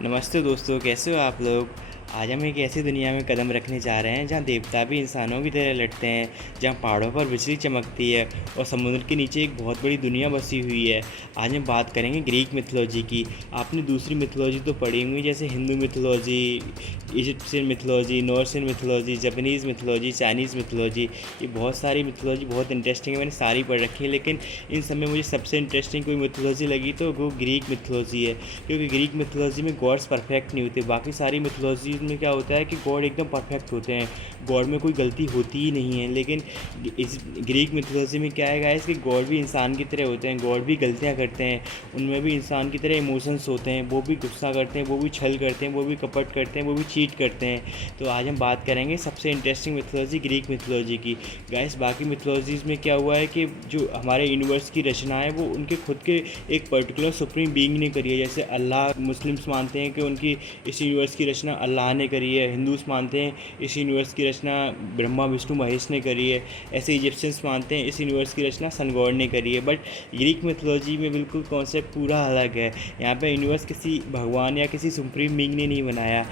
नमस्ते दोस्तों, कैसे हो आप लोग। आज हम एक ऐसी दुनिया में कदम रखने जा रहे हैं जहाँ देवता भी इंसानों की तरह लड़ते हैं, जहाँ पहाड़ों पर बिजली चमकती है और समुद्र के नीचे एक बहुत बड़ी दुनिया बसी हुई है। आज हम बात करेंगे ग्रीक मिथोलॉजी की। आपने दूसरी मिथोलॉजी तो पढ़ी होंगी, जैसे Hindu mythology, Egyptian mythology, Norse mythology, Japanese mythology, Chinese mythology. ये बहुत सारी मिथोलॉजी बहुत इंटरेस्टिंग है, मैंने सारी पढ़ रखी है। लेकिन इन सब में मुझे सबसे इंटरेस्टिंग कोई मिथोलॉजी लगी तो वो ग्रीक मिथोलॉजी है, क्योंकि ग्रीक मिथोलॉजी में गॉड्स परफेक्ट नहीं होते। बाकी सारी मिथोलॉजीज में क्या होता है कि गॉड एकदम परफेक्ट होते हैं, गॉड में कोई गलती होती ही नहीं है। लेकिन इस ग्रीक मिथोलॉजी में क्या है गाइस कि गॉड भी इंसान की तरह होते हैं, गॉड भी गलतियाँ करते हैं, उनमें भी इंसान की तरह इमोशंस होते हैं, वो भी गुस्सा करते हैं, वो भी छल करते हैं, वो भी कपट करते हैं, वो भी चीट करते हैं। तो आज हम बात करेंगे सबसे इंटरेस्टिंग मिथोलॉजी ग्रीक मिथोलॉजी की। गाइस बाकी मिथोलॉजीज़ में क्या हुआ है कि जो हमारे यूनिवर्स की रचना है वो उनके खुद के एक पर्टिकुलर सुप्रीम बीइंग ने करी है। जैसे अल्लाह, मुस्लिम्स मानते हैं कि उनकी इस यूनिवर्स की रचना अल्लाह ने करी है, हिंदूस मानते हैं इस यूनिवर्स की रचना ब्रह्मा विष्णु महेश ने करी है, ऐसे इजिप्शियंस मानते हैं इस यूनिवर्स की रचना सन गॉड ने करी है। बट ग्रीक मिथोलॉजी में बिल्कुल कॉन्सेप्ट पूरा अलग है। यहाँ पे यूनिवर्स किसी भगवान या किसी सुप्रीम बीइंग ने नहीं बनाया।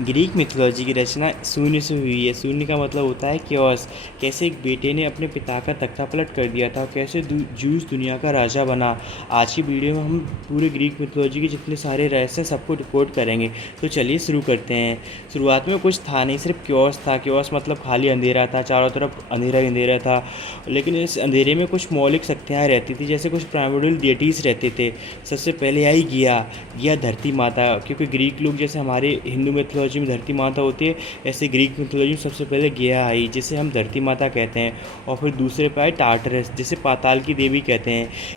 ग्रीक मिथोलॉजी की रचना शून्य से हुई है। शून्य का मतलब होता है क्योस। कैसे एक बेटे ने अपने पिता का तख्ता पलट कर दिया था, कैसे जूस दुनिया का राजा बना। आज की वीडियो में हम पूरे ग्रीक मिथोलॉजी के जितने सारे रहस्य सबको रिपोर्ट करेंगे। तो चलिए शुरू करते हैं। शुरुआत में कुछ था नहीं, सिर्फ क्योस था। क्योस मतलब खाली अंधेरा था, चारों तरफ अंधेरा ही अंधेरा था। लेकिन इस अंधेरे में कुछ मौलिक शक्तियाँ रहती थी, जैसे कुछ प्राइमोर्डियल डिएटीज़ रहते थे। सबसे पहले आई गिया। गिया धरती माता, क्योंकि ग्रीक लोग जैसे हमारे हिंदू मिथोलॉजी में धरती माता होती है, ऐसे ग्रीक मिथोलॉजी में सबसे पहले गिया आई, जिसे हम धरती माता कहते हैं। और फिर दूसरे पे आए टार्टरस, जिसे पाताल की देवी कहते हैं।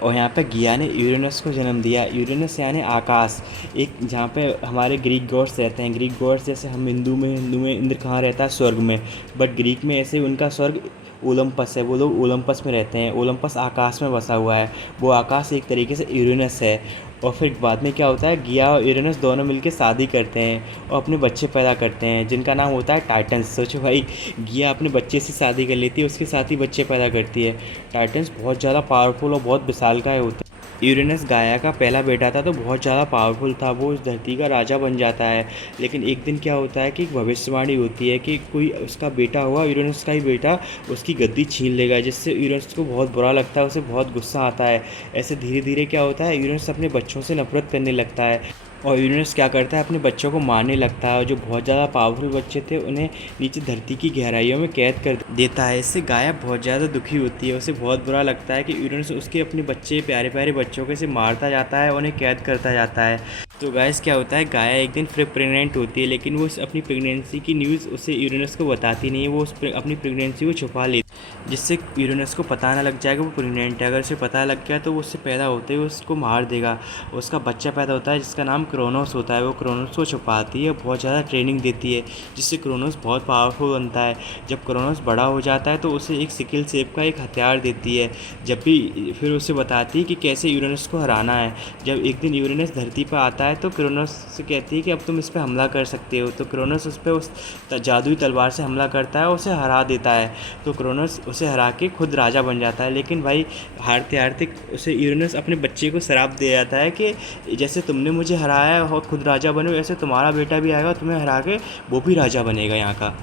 और यहाँ पे गिया ने यूरेनस को जन्म दिया। यूरेनस यानी आकाश, एक जहाँ पे हमारे ग्रीक गॉड्स रहते हैं। ग्रीक गॉड्स जैसे हम हिंदू में इंद्र कहाँ रहता है, स्वर्ग में। बट ग्रीक में ऐसे उनका स्वर्ग ओलंपस है, वो लोग ओलंपस में रहते हैं। ओलंपस आकाश में बसा हुआ है, वो आकाश एक तरीके से यूरेनस है। और फिर बाद में क्या होता है, गिया और यूरेनस दोनों मिलकर शादी करते हैं और अपने बच्चे पैदा करते हैं, जिनका नाम होता है टाइटन्स। सोचो भाई, गिया अपने बच्चे से शादी कर लेती है, उसके साथ ही बच्चे पैदा करती है। टाइटन्स बहुत ज़्यादा पावरफुल और बहुत विशालकाय होता है। यूरेनस गाया का पहला बेटा था, तो बहुत ज़्यादा पावरफुल था, वो उस धरती का राजा बन जाता है। लेकिन एक दिन क्या होता है कि एक भविष्यवाणी होती है कि कोई उसका बेटा हुआ, यूरेनस का ही बेटा उसकी गद्दी छीन लेगा, जिससे यूरेनस को बहुत बुरा लगता है, उसे बहुत गुस्सा आता है। ऐसे धीरे धीरे क्या होता है, यूरेनस अपने बच्चों से नफरत करने लगता है और यूरेनस क्या करता है, अपने बच्चों को मारने लगता है। और जो बहुत ज़्यादा पावरफुल बच्चे थे उन्हें नीचे धरती की गहराइयों में कैद कर देता है। इससे गाया बहुत ज़्यादा दुखी होती है, उसे बहुत बुरा लगता है कि यूरेनस उसके अपने बच्चे, प्यारे प्यारे बच्चों को से मारता जाता है, उन्हें कैद करता जाता है। तो गाइस क्या होता है, गाया एक दिन फिर प्रेग्नेंट होती है, लेकिन वो अपनी प्रेगनेंसी की न्यूज़ उसे यूरेनस को बताती नहीं है। वो अपनी प्रेगनेंसी को छुपा लेती, जिससे यूरेनस को पता ना लग जाएगा वो प्रेग्नेंट है। अगर उसे पता लग गया तो वो उससे पैदा होते ही उसको मार देगा। उसका बच्चा पैदा होता है जिसका नाम क्रोनोस होता है। वो क्रोनोस को छुपाती है, बहुत ज़्यादा ट्रेनिंग देती है, जिससे क्रोनोस बहुत पावरफुल बनता है। जब क्रोनोस बड़ा हो जाता है तो उसे एक सिकिल शेप का एक हथियार देती है। जब भी फिर उसे बताती है कि कैसे यूरेनस को हराना है। जब एक दिन यूरेनस धरती पर आता है तो क्रोनोस से कहती है कि अब तुम इस पर हमला कर सकते हो। तो क्रोनोस उस पर उस जादुई तलवार से हमला करता है और उसे हरा देता है। तो क्रोनोस उसे हरा के खुद राजा बन जाता है। लेकिन भाई हारते हारते उसे यूरेनस अपने बच्चे को श्राप दे जाता है कि जैसे तुमने मुझे हराया और खुद राजा बने, वैसे तुम्हारा बेटा भी आएगा, तुम्हें हरा के वो भी राजा बनेगा यहाँ का।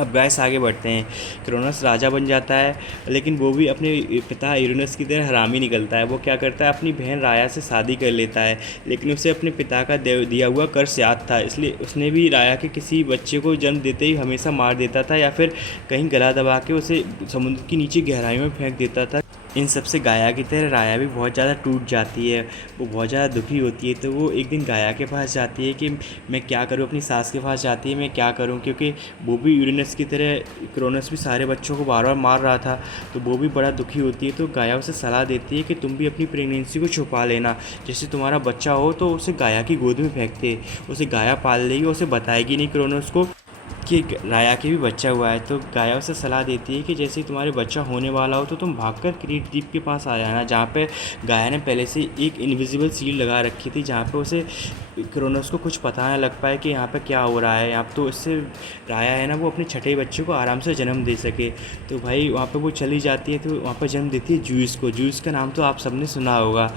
अब गाइस आगे बढ़ते हैं। क्रोनस राजा बन जाता है, लेकिन वो भी अपने पिता यूरेनस की तरह हरामी निकलता है। वो क्या करता है, अपनी बहन राया से शादी कर लेता है, लेकिन उसे अपने पिता का दिया हुआ कर्ज याद था, इसलिए उसने भी राया के किसी बच्चे को जन्म देते ही हमेशा मार देता था, या फिर कहीं गला दबा के उसे समुद्र के नीचे गहराइयों में फेंक देता था। इन सब से गाया की तरह राया भी बहुत ज़्यादा टूट जाती है, वो बहुत ज़्यादा दुखी होती है। तो वो एक दिन गाया के पास जाती है कि मैं क्या करूँ, अपनी सास के पास जाती है, मैं क्या करूँ, क्योंकि वो भी यूरेनस की तरह, क्रोनस भी सारे बच्चों को बार बार मार रहा था, तो वो भी बड़ा दुखी होती है। तो गाया उसे सलाह देती है कि तुम भी अपनी प्रेगनेंसी को छुपा लेना, जैसे तुम्हारा बच्चा हो तो उसे गाया की गोद में फेंकते, उसे गाया पाल लेगी, उसे बताएगी नहीं क्रोनस को कि राया के भी बच्चा हुआ है। तो गाया उसे सलाह देती है कि जैसे ही तुम्हारे बच्चा होने वाला हो तो तुम भागकर क्रीट द्वीप के पास आ जाना, जहाँ पे गाया ने पहले से एक इनविजिबल सील लगा रखी थी, जहाँ पे उसे क्रोनोस को कुछ पता ना लग पाए कि यहाँ पे क्या हो रहा है। यहाँ तो इससे राया है ना, वो अपने छठे बच्चे को आराम से जन्म दे सके। तो भाई वहाँ पर वो चली जाती है, तो वहाँ पर जन्म देती है जूस को। जूस का नाम तो आप सबने सुना होगा।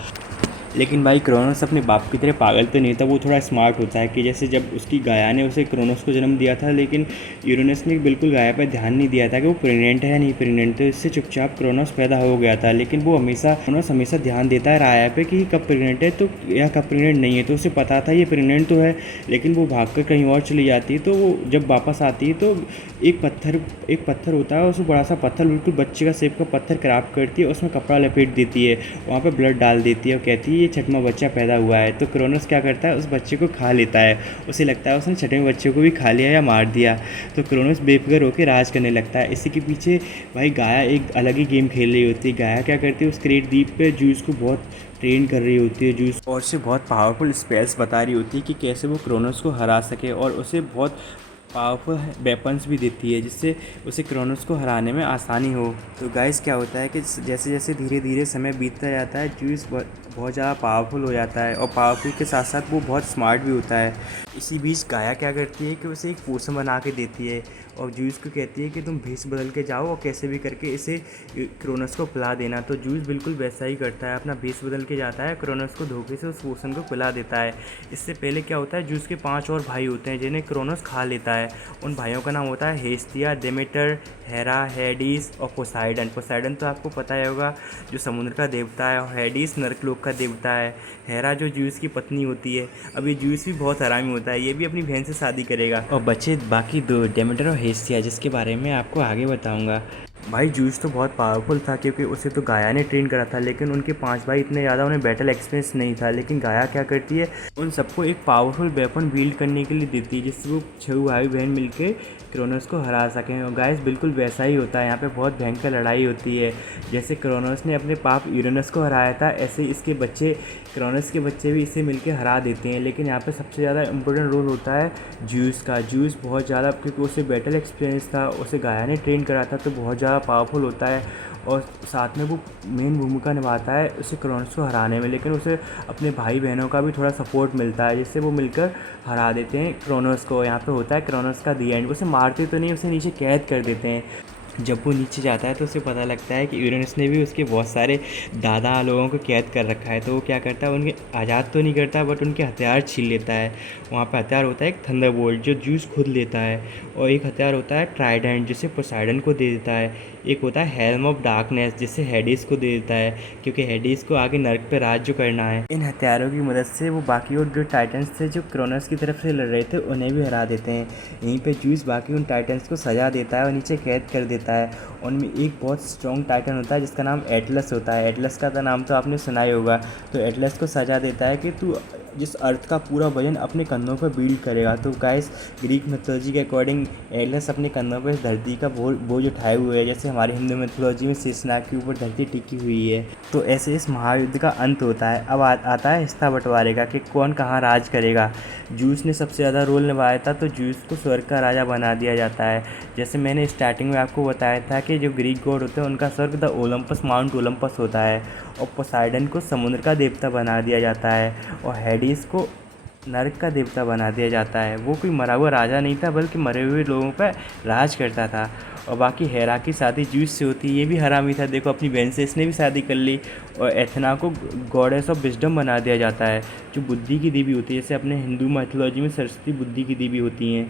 लेकिन भाई क्रोनोस अपने बाप की तरह पागल तो नहीं था, वो थोड़ा स्मार्ट होता है कि जैसे जब उसकी गाया ने उसे क्रोनोस को जन्म दिया था, लेकिन यूरेनस ने बिल्कुल गाया पर ध्यान नहीं दिया था कि वो प्रेग्नेंट है नहीं प्रेग्नेंट, तो इससे चुपचाप क्रोनोस पैदा हो गया था। लेकिन वो हमेशा क्रोनोस हमेशा ध्यान देता है राया पे कि कब प्रेग्नेंट है तो या कब प्रेग्नेंट नहीं है, तो उसे पता था ये प्रेग्नेंट तो है, लेकिन वो भाग कर कहीं और चली जाती है। तो वो जब वापस आती है तो एक पत्थर होता है, उसमें बड़ा सा पत्थर बिल्कुल बच्चे का शेप का पत्थर क्राफ्ट करती है, उसमें कपड़ा लपेट देती है, वहाँ पे ब्लड डाल देती है और कहती है ये छठवां बच्चा पैदा हुआ है। तो क्रोनोस क्या करता है, उस बच्चे को खा लेता है, उसे लगता है उसने छठवें बच्चे को भी खा लिया या मार दिया। तो क्रोनोस बेफिक्र होकर राज करने लगता है। इसी के पीछे भाई गाया एक अलग ही गेम खेल रही होती है। गाया क्या करती है, उस क्रेट द्वीप पे जूस को बहुत ट्रेन कर रही होती है, जूस और उसे बहुत पावरफुल स्पेल्स बता रही होती है कि कैसे वो क्रोनोस को हरा सके, और उसे बहुत पावरफुल वेपन्स भी देती है जिससे उसे क्रोनोस को हराने में आसानी हो। तो गाइस क्या होता है कि जैसे जैसे धीरे धीरे समय बीतता जाता है, जूस बहुत ज़्यादा पावरफुल हो जाता है, और पावरफुल के साथ साथ वो बहुत स्मार्ट भी होता है। इसी बीच गाया क्या करती है कि उसे एक पोशन बना के देती है, और जूस को कहती है कि तुम भेस बदल के जाओ और कैसे भी करके इसे क्रोनोस को पिला देना। तो जूस बिल्कुल वैसा ही करता है, अपना भेस बदल के जाता है, क्रोनोस को धोखे से उस पोशन को पिला देता है। इससे पहले क्या होता है, जूस के 5 और भाई होते हैं जिन्हें क्रोनोस खा लेता है। उन भाइयों का नाम होता है हेस्टिया, डेमेटर, हेरा, हेडिस और पोसाइडन। पोसाइडन तो आपको पता ही होगा, जो समुद्र का देवता है, और हेडिस नर्कलोक का देवता है। हेरा जो जूस की पत्नी होती है। अब ये जूस भी बहुत हरामी होता है, ये भी अपनी बहन से शादी करेगा। और बचे बाकी दो, डेमेटर और हेस्टिया, जिसके बारे में आपको आगे बताऊंगा। भाई जूस तो बहुत पावरफुल था क्योंकि उसे तो गाया ने ट्रेन करा था, लेकिन उनके 5 भाई इतने ज़्यादा उन्हें बैटल एक्सपीरियंस नहीं था। लेकिन गाया क्या करती है, उन सबको एक पावरफुल वेपन बिल्ड करने के लिए देती है जिससे वो 6 भाई बहन मिलके क्रोनोस को हरा सकें। और गाइस बिल्कुल वैसा ही होता है, यहाँ पे बहुत भयंकर लड़ाई होती है। जैसे क्रोनोस ने अपने पाप यूरेनस को हराया था, ऐसे इसके बच्चे क्रोनोस के बच्चे भी इसे मिलके हरा देते हैं। लेकिन यहाँ पे सबसे ज़्यादा इंपॉर्टेंट रोल होता है जूस का। जूस बहुत ज़्यादा, क्योंकि उसे बैटल एक्सपीरियंस था, उसे गाया ने ट्रेन करा था, तो बहुत ज़्यादा पावरफुल होता है, और साथ में वो मेन भूमिका निभाता है उसे क्रोनोस को हराने में। लेकिन उसे अपने भाई बहनों का भी थोड़ा सपोर्ट मिलता है, जिससे वो मिलकर हरा देते हैं क्रोनोस को। यहाँ पे होता है क्रोनोस का दी एंड। उसे मारते तो नहीं, उसे नीचे कैद कर देते हैं। जब वो नीचे जाता है तो उसे पता लगता है कि यूरेनस ने भी उसके बहुत सारे दादा लोगों को कैद कर रखा है। तो वो क्या करता है, उनके आज़ाद तो नहीं करता बट उनके हथियार छीन लेता है। वहाँ पे हथियार होता है एक थंडरबोल्ट जो जूस खुद लेता है, और एक हथियार होता है ट्राइडेंट जिसे पोसाइडन को दे देता है। एक होता है हेल्म ऑफ डार्कनेस जिसे हेडिस को दे देता है, क्योंकि हेडिस को आगे नर्क पे राज जो करना है। इन हथियारों की मदद से वो बाकी और जो टाइटन्स थे जो क्रोनस की तरफ से लड़ रहे थे उन्हें भी हरा देते हैं। यहीं पे जूस बाकी उन टाइटन्स को सजा देता है और नीचे कैद कर देता है। उनमें एक बहुत स्ट्रॉन्ग टाइटन होता है जिसका नाम एटलस होता है। एटलस का नाम तो आपने सुना ही होगा। तो एटलस को सजा देता है कि तू जिस अर्थ का पूरा वजन अपने कंधों पर बिल्ड करेगा। तो गाइस ग्रीक मिथोलॉजी के अकॉर्डिंग एटलस अपने कंधों पर धरती का बोझ उठाए हुए है, जैसे हमारे हिंदू मिथोलॉजी में शेषनाग के ऊपर धरती टिकी हुई है। तो ऐसे इस महायुद्ध का अंत होता है। अब आता है हिस्सा बंटवारे का कि कौन कहाँ राज करेगा। जूस ने सबसे ज़्यादा रोल निभाया था, तो जूस को स्वर्ग का राजा बना दिया जाता है। जैसे मैंने स्टार्टिंग में आपको बताया था कि जो ग्रीक गॉड होते हैं उनका स्वर्ग द ओलंपस, माउंट ओलंपस होता है, और पोसाइडन को समुद्र का देवता बना दिया जाता है, और हेडिस को नर्क का देवता बना दिया जाता है। वो कोई मरा हुआ राजा नहीं था बल्कि मरे हुए लोगों पर राज करता था। और बाकी हेरा की शादी जूस से होती है, ये भी हरामी था। देखो अपनी बहन से इसने भी शादी कर ली। और एथना को गॉडेस ऑफ विजडम बना दिया जाता है, जो बुद्धि की देवी होती है। जैसे अपने हिंदू मैथोलॉजी में सरस्वती बुद्धि की देवी होती हैं।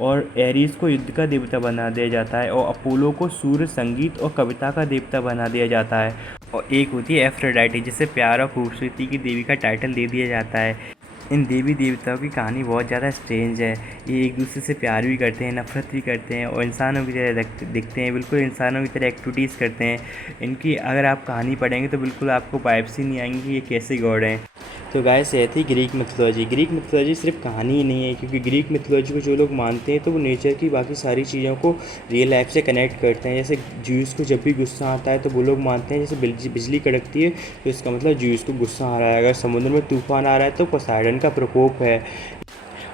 और एरीज को युद्ध का देवता बना दिया जाता है, और अपोलो को सूर्य, संगीत और कविता का देवता बना दिया जाता है। और एक होती है एफ्रोडाइटी जिसे प्यार और खूबसूरती की देवी का टाइटल दे दिया जाता है। इन देवी देवताओं की कहानी बहुत ज़्यादा स्ट्रेंज है। ये एक दूसरे से प्यार भी करते हैं, नफरत भी करते हैं, और इंसानों की तरह दिखते हैं, बिल्कुल इंसानों की तरह एक्टिविटीज़ करते हैं। इनकी अगर आप कहानी पढ़ेंगे तो बिल्कुल आपको वाइब्स ही नहीं आएंगी कि ये कैसे गॉड हैं। तो गाइस ये थी ग्रीक मिथोलॉजी। ग्रीक मिथोलॉजी सिर्फ कहानी ही नहीं है, क्योंकि ग्रीक मिथोलॉजी को जो लोग मानते हैं तो वो नेचर की बाकी सारी चीज़ों को रियल लाइफ से कनेक्ट करते हैं। जैसे जूस को जब भी गुस्सा आता है तो वो लोग मानते हैं जैसे बिजली कड़कती है तो इसका मतलब जूस को गुस्सा आ रहा है। अगर समुद्र में तूफान आ रहा है तो पोसाइडन का प्रकोप है।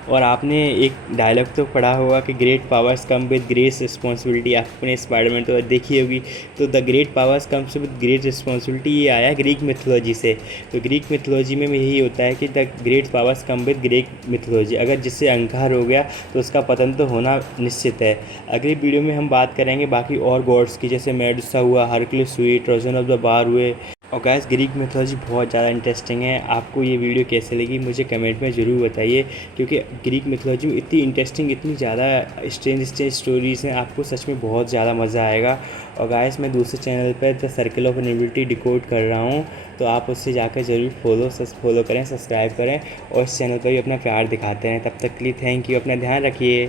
और आपने एक डायलॉग तो पढ़ा होगा कि great powers come with great responsibility. आपने स्पाइडरमैन तो देखी होगी। तो the great powers comes with great responsibility, ये आया ग्रीक मिथोलॉजी से। तो ग्रीक मिथोलॉजी में यही होता है कि the great powers come with great mythology. अगर जिससे अहंकार हो गया तो उसका पतन तो होना निश्चित है। अगली वीडियो में हम बात करेंगे बाकी और गॉड्स की, जैसे मेडुसा हुआ, हरक्लिस हुई, ट्रोजन ऑफ द बार हुए। और गाइस ग्रीक मिथोलॉजी बहुत ज़्यादा इंटरेस्टिंग है। आपको ये वीडियो कैसे लगी मुझे कमेंट में ज़रूर बताइए, क्योंकि ग्रीक मिथोलॉजी में इतनी इंटरेस्टिंग, इतनी ज़्यादा स्ट्रेंज स्ट्रेंज स्टोरीज़ हैं, आपको सच में बहुत ज़्यादा मज़ा आएगा। और गाइस मैं दूसरे चैनल पर the circle of inability decode कर रहा हूँ, तो आप उससे जाकर ज़रूर फॉलो करें, सब्सक्राइब करें और इस चैनल पर भी अपना प्यार दिखाते हैं। तब तक के लिए थैंक यू, अपना ध्यान रखिए।